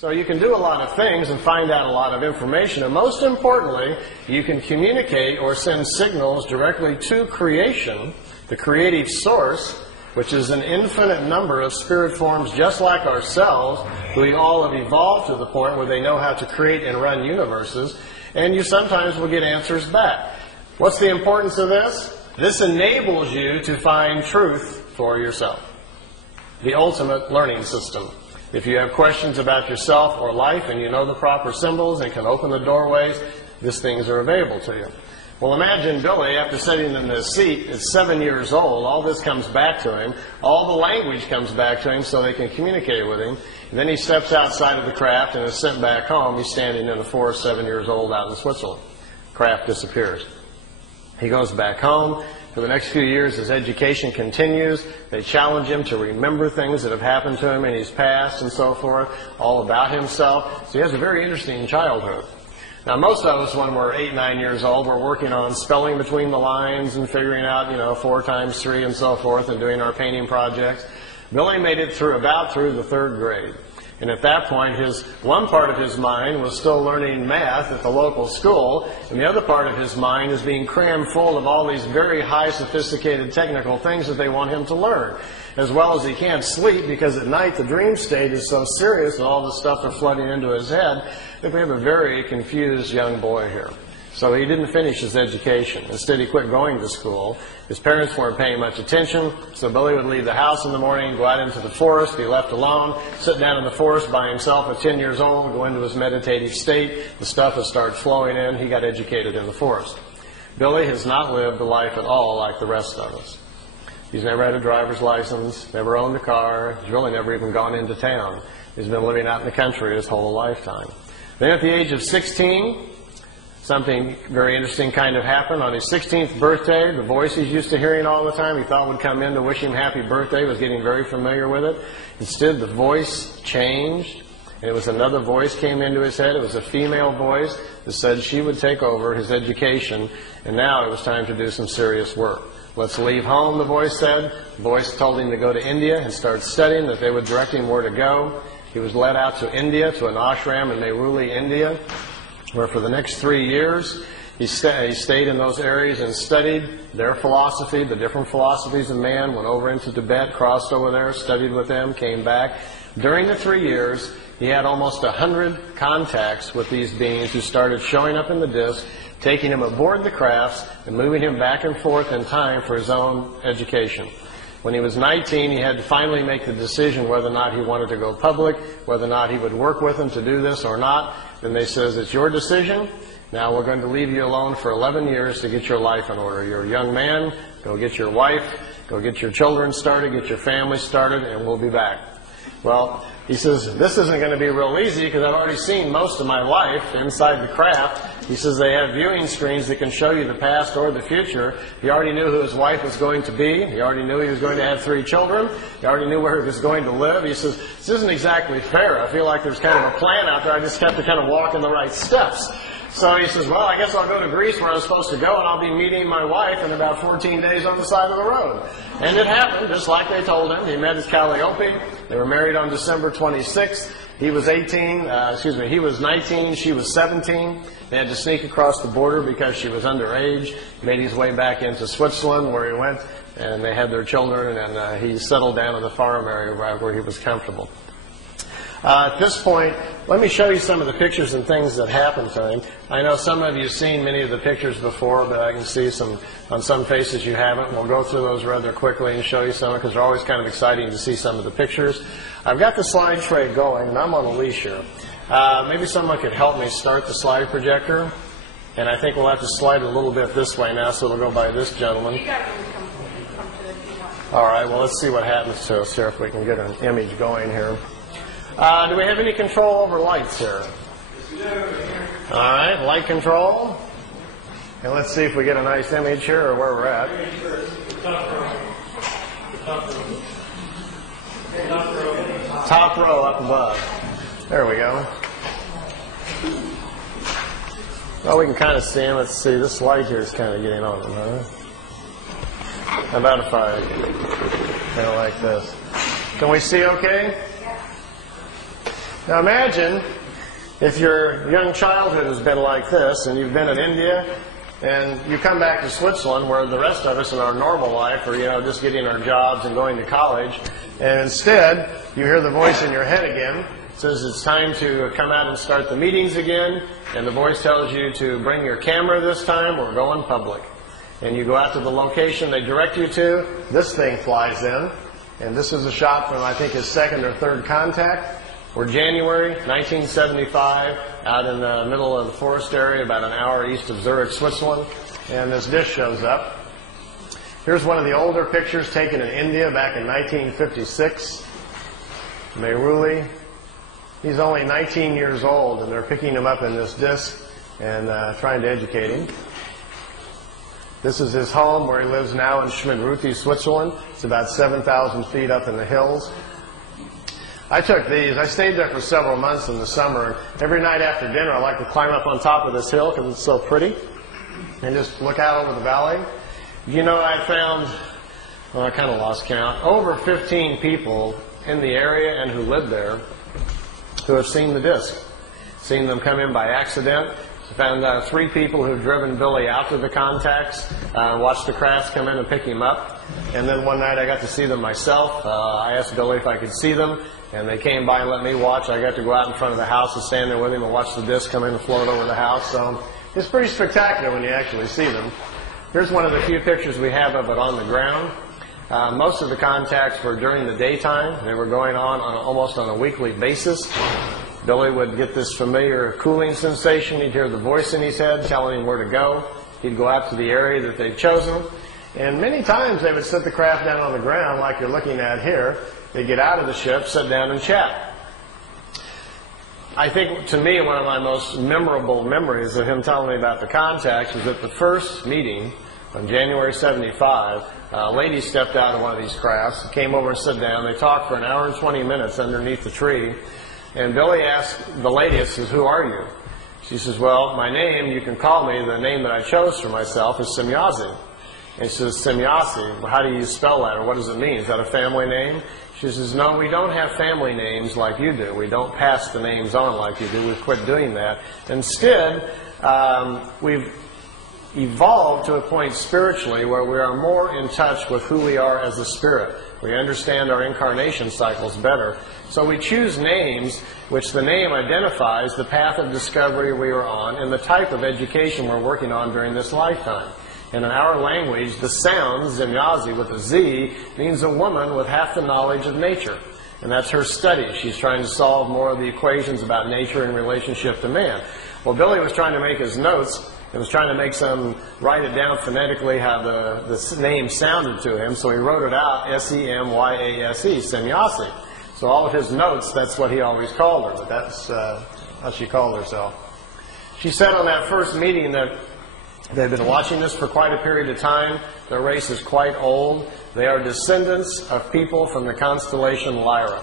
So you can do a lot of things and find out a lot of information, and most importantly, you can communicate or send signals directly to creation, the creative source, which is an infinite number of spirit forms just like ourselves, who all have evolved to the point where they know how to create and run universes, and you sometimes will get answers back. What's the importance of this? This enables you to find truth for yourself. The ultimate learning system. If you have questions about yourself or life and you know the proper symbols and can open the doorways, these things are available to you. Well, imagine Billy, after sitting in this seat, is 7 years old. All this comes back to him. All the language comes back to him so they can communicate with him. And then he steps outside of the craft and is sent back home. He's standing in the forest, 7 years old, out in Switzerland. Craft disappears. He goes back home. For the next few years, his education continues. They challenge him to remember things that have happened to him in his past and so forth, all about himself. So he has a very interesting childhood. Now, most of us, when we're 8, 9 years old, we're working on spelling between the lines and figuring out, 4 times 3 and so forth, and doing our painting projects. Billy made it through the 3rd grade. And at that point, one part of his mind was still learning math at the local school, and the other part of his mind is being crammed full of all these very high, sophisticated technical things that they want him to learn. As well as he can't sleep because at night the dream state is so serious and all the stuff are flooding into his head that we have a very confused young boy here. So he didn't finish his education. Instead, he quit going to school. His parents weren't paying much attention, so Billy would leave the house in the morning, go out into the forest, be left alone, sit down in the forest by himself at 10 years old, go into his meditative state. The stuff would start flowing in. He got educated in the forest. Billy has not lived a life at all like the rest of us. He's never had a driver's license, never owned a car. He's really never even gone into town. He's been living out in the country his whole lifetime. Then at the age of 16, something very interesting kind of happened. On his 16th birthday, the voice he's used to hearing all the time, he thought would come in to wish him happy birthday, was getting very familiar with it. Instead, the voice changed, and it was another voice came into his head. It was a female voice that said she would take over his education, and now it was time to do some serious work. Let's leave home, the voice said. The voice told him to go to India and start studying, that they would direct him where to go. He was led out to India, to an ashram in Meiruli, India, where for the next 3 years he stayed in those areas and studied their philosophy, the different philosophies of man, went over into Tibet, crossed over there, studied with them, came back. During the 3 years, he had almost 100 contacts with these beings who started showing up in the disc, taking him aboard the crafts and moving him back and forth in time for his own education. When he was 19, he had to finally make the decision whether or not he wanted to go public, whether or not he would work with them to do this or not. Then they says, it's your decision. Now we're going to leave you alone for 11 years to get your life in order. You're a young man. Go get your wife. Go get your children started. Get your family started, and we'll be back. Well, he says, this isn't going to be real easy because I've already seen most of my life inside the craft. He says they have viewing screens that can show you the past or the future. He already knew who his wife was going to be. He already knew he was going to have 3 children. He already knew where he was going to live. He says, this isn't exactly fair. I feel like there's kind of a plan out there. I just have to kind of walk in the right steps. So he says, well, I guess I'll go to Greece where I'm supposed to go, and I'll be meeting my wife in about 14 days on the side of the road. And it happened, just like they told him. He met his Calliope. They were married on December 26th. He was 19, she was 17. They had to sneak across the border because she was underage. Made his way back into Switzerland where he went, and they had their children, and he settled down in the farm area where he was comfortable. At this point, let me show you some of the pictures and things that happened to him. I know some of you have seen many of the pictures before, but I can see on some faces you haven't. We'll go through those rather quickly and show you some because they're always kind of exciting to see some of the pictures. I've got the slide tray going, and I'm on a leash here. Maybe someone could help me start the slide projector. And I think we'll have to slide it a little bit this way now, so it'll go by this gentleman. You guys can come to it if you want. All right, well, let's see what happens to us here if we can get an image going here. Do we have any control over lights here? All right, light control. And let's see if we get a nice image here or where we're at. Top row up above. There we go. Well, we can kind of see him. Let's see. This light here is kind of getting on him, huh? How about if I kind of like this? Can we see okay? Now imagine if your young childhood has been like this, and you've been in India, and you come back to Switzerland, where the rest of us in our normal life are, just getting our jobs and going to college, and instead you hear the voice in your head again. It says it's time to come out and start the meetings again, and the voice tells you to bring your camera this time, we're going public. And you go out to the location they direct you to, this thing flies in, and this is a shot from, I think, his second or third contact. We're January 1975, out in the middle of the forest area, about an hour east of Zurich, Switzerland, and this dish shows up. Here's one of the older pictures taken in India back in 1956. Meier I. He's only 19 years old, and they're picking him up in this disc and trying to educate him. This is his home where he lives now in Schmidruthi, Switzerland. It's about 7,000 feet up in the hills. I took these. I stayed there for several months in the summer. Every night after dinner, I like to climb up on top of this hill because it's so pretty and just look out over the valley. I found, I kind of lost count, over 15 people in the area and who live there who have seen the disc, seen them come in by accident. I found 3 people who've driven Billy out to the contacts, watched the crafts come in and pick him up. And then one night I got to see them myself. I asked Billy if I could see them, and they came by and let me watch. I got to go out in front of the house and stand there with him and watch the disc come in and float over the house. So it's pretty spectacular when you actually see them. Here's one of the few pictures we have of it on the ground. Most of the contacts were during the daytime. They were going on almost on a weekly basis. Billy would get this familiar cooling sensation. He'd hear the voice in his head telling him where to go. He'd go out to the area that they'd chosen. And many times they would set the craft down on the ground like you're looking at here. They'd get out of the ship, sit down and chat. I think, to me, one of my most memorable memories of him telling me about the contacts was at the first meeting on January 75. A lady stepped out of one of these crafts, came over and sat down. They talked for an hour and 20 minutes underneath the tree. And Billy asked the lady, says, "Who are you?" She says, "Well, my name, you can call me, the name that I chose for myself is Semyazi." And she says, "Semyazi, well, how do you spell that, or what does it mean? Is that a family name?" She says, "No, we don't have family names like you do. We don't pass the names on like you do. We've quit doing that. Instead, we've evolved to a point spiritually where we are more in touch with who we are as a spirit. We understand our incarnation cycles better. So we choose names which the name identifies the path of discovery we are on and the type of education we're working on during this lifetime. And in our language, the sound, Semyazi with a Z, means a woman with half the knowledge of nature. And that's her study. She's trying to solve more of the equations about nature in relationship to man. Well, Billy was trying to make his notes and was trying to make write it down phonetically how the name sounded to him. So he wrote it out, S-E-M-Y-A-S-E, Semyazi. So all of his notes, that's what he always called her, but that's how she called herself. She said on that first meeting that they've been watching this for quite a period of time. Their race is quite old. They are descendants of people from the constellation Lyra.